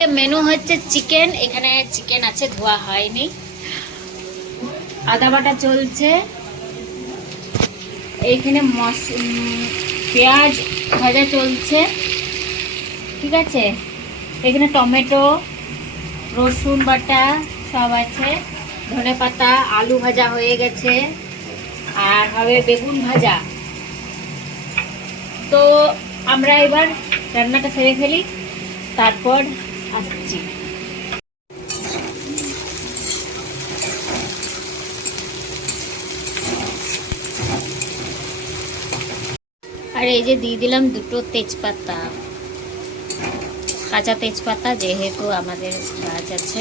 Menu হচ্ছে chicken. এখানে chicken আছে, ধোয়া হয়নি। আদা বাটা চলছে। এইখানে পেঁয়াজ ভাজা চলছে, ঠিক আছে। এখানে টমেটো, রসুন বাটা সব আছে। ধনে পাতা, আলু ভাজা হয়ে গেছে, আর হবে বেগুন ভাজা। তো আমরা এবার রান্নাটা সেরে ফেলি, তারপর আসছি। আর এই যে দিয়ে দিলাম দুটো তেজপাতা, কাঁচা তেজপাতা, যেহেতু আমাদের গাছ আছে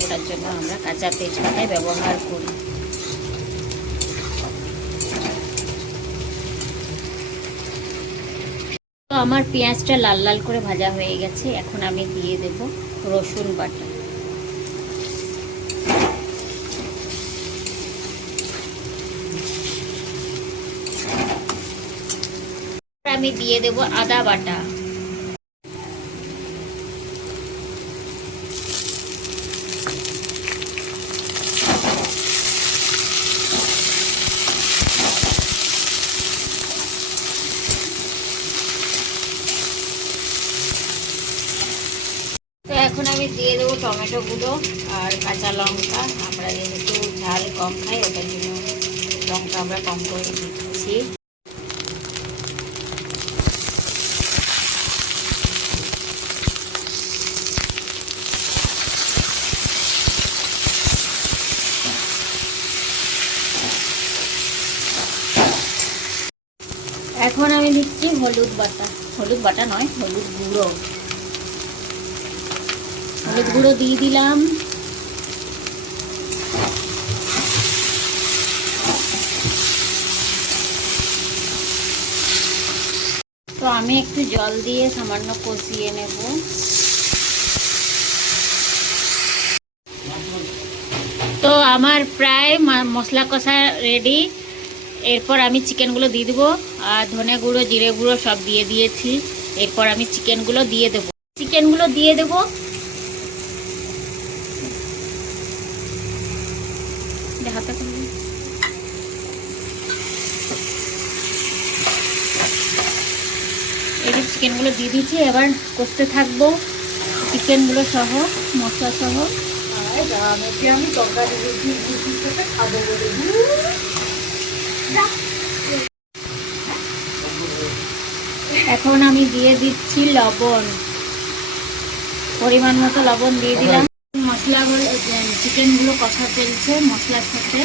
ওটার জন্য আমরা কাঁচা তেজপাতাই ব্যবহার করি। তো আমার পেঁয়াজটা লাল লাল করে ভাজা হয়ে গেছে। এখন আমি দিয়ে দেব রসুন বাটা। আমি দিয়ে দেব আদা বাটা। তো এখন আমি দিয়ে দেবো টমেটো গুঁড়ো আর কাঁচা লঙ্কা। আমরা যেহেতু ঝাল কম খাই, ওটার জন্য লঙ্কা আমরা কম করে দিচ্ছি। এখন আমি দিচ্ছি হলুদ বাটা। হলুদ বাটা নয়, হলুদ গুঁড়ো। হলুদ গুঁড়ো দিয়ে দিলাম। তো আমি একটু জল দিয়ে সামান্য কষিয়ে নেব। তো আমার প্রায় মশলা কষা রেডি। এরপর আমি চিকেনগুলো দিয়ে দেবো, আর ধনে গুঁড়ো, জিরে গুঁড়ো সব দিয়ে দিয়েছি। এরপর আমি চিকেনগুলো দিয়ে দেবো। দেখাতে পারবো। এই যে চিকেনগুলো দিয়ে দিচ্ছি, এবার কষতে থাকবো চিকেনগুলো সহ, মশলা সহ। আমি তরকারি খাবো বলে এখন আমি দিয়ে দিচ্ছি লবণ, পরিমাণ মতো লবণ দিয়ে দিলাম। মশলাগুলো, চিকেনগুলো কষা চলছে মশলার সাথে।